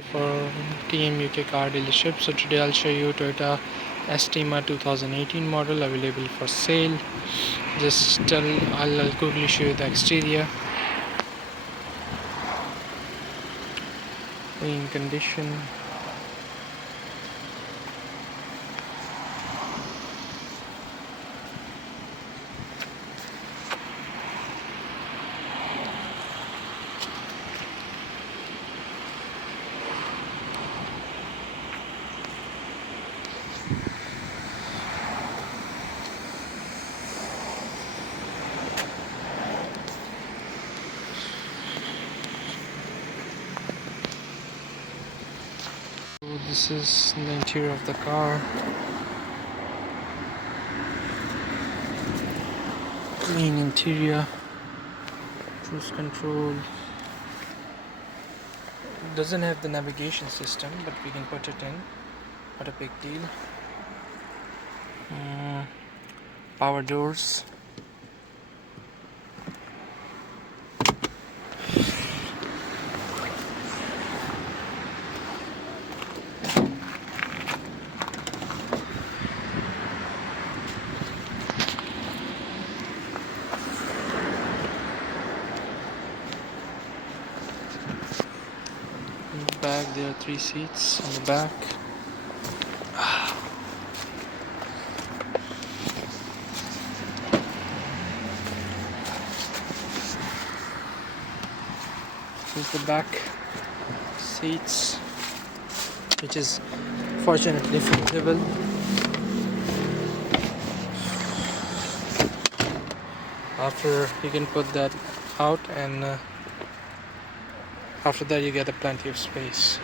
For TM UK car dealership. So today I'll show you Toyota Estima 2018 model available for sale. I'll quickly show you the exterior. Clean condition. So this is the interior of the car. Clean interior. Cruise control. Doesn't have the navigation system, but we can put it in. Not a big deal. Power doors. In the back there are 3 seats on the back. This is the back seats, which is fortunately foldable. After you can put that out, and after that you get a plenty of space.